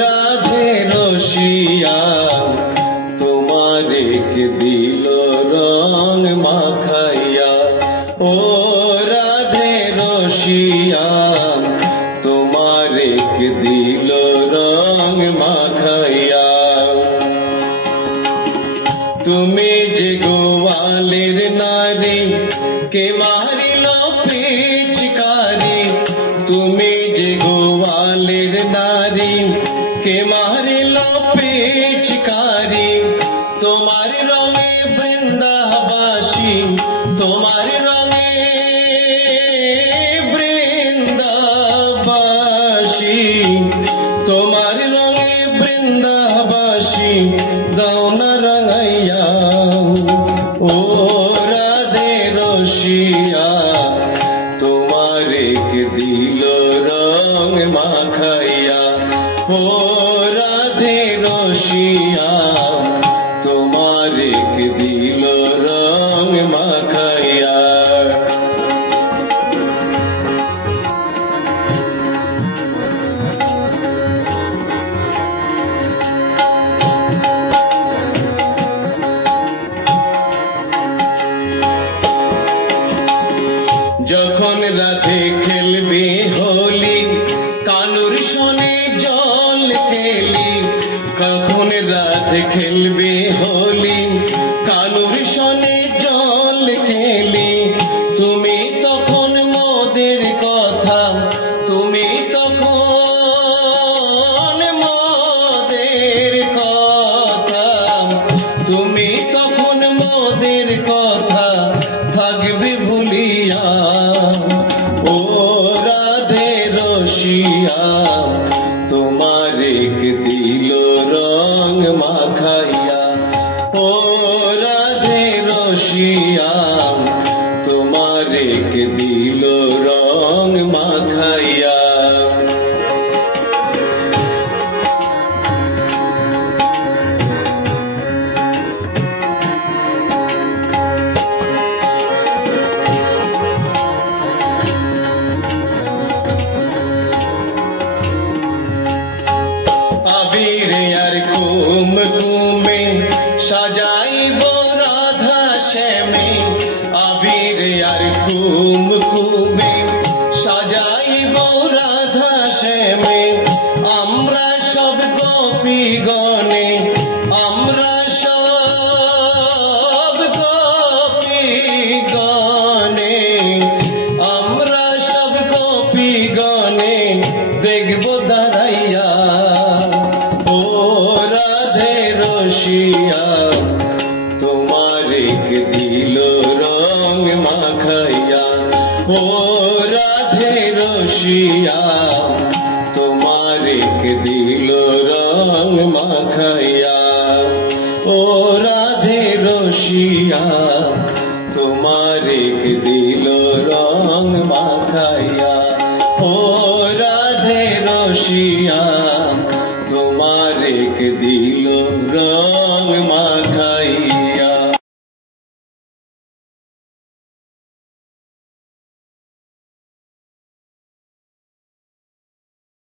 রাধে রসিয়া তোমার এক দিল রং মাখাইয়া, ও রাধে রসিয়া তোমার এক দিল রং মাখাইয়া। তুমি যে গোয়ালের নারী কে মারিল পিচকারি, তুমি যে গোয়ালের নারী কে মারিল পিচকারি। তোমার রঙে বৃন্দাবাসী, তোমার রঙে বৃন্দাবাসী, তোমার রঙে বৃন্দাবাসী দাও না রঙাইয়া। ও রাধে রসিয়া তোমার এক দিল রং মাখাইয়া, ও রাধে রসিয়া তোমার এক দিল রং মাখাইয়া। যখন রাধে খেলবে হোলি কানুর শোনে জল খেলি, কখন রাধে খেলবে হোলি কানুর শোনে জল খেলি। তুমি তখন মোদের কথা, তুমি তখন মোদের কথা, তুমি তখন মোদের কথা থাকবে ভুলিয়া। ও রাধে রসিয়া তোমার এক দিল রং মাখাইয়া, ও রাধে রসিয়া তোমার এক দিল রং মাখাইয়া। আবির আর কুমকুমে সাজাইব রাধা শ্যামে, আবির আর কুমকুমে সাজাইব রাধা শ্যামে। আমরা সব গোপীগণে, আমরা সব গোপীগণে, আমরা সব গোপীগণে দেখব দাঁড়াইয়া। ও রাধে রসিয়া তোমার এক দিল রং মাখাইয়া, ও রাধে রসিয়া তোমার এক দিল রং মাখাইয়া। ও রাধে রসিয়া তোমার এক দিল রং মাখাইয়া, ও রাধে রসিয়া তোমার এক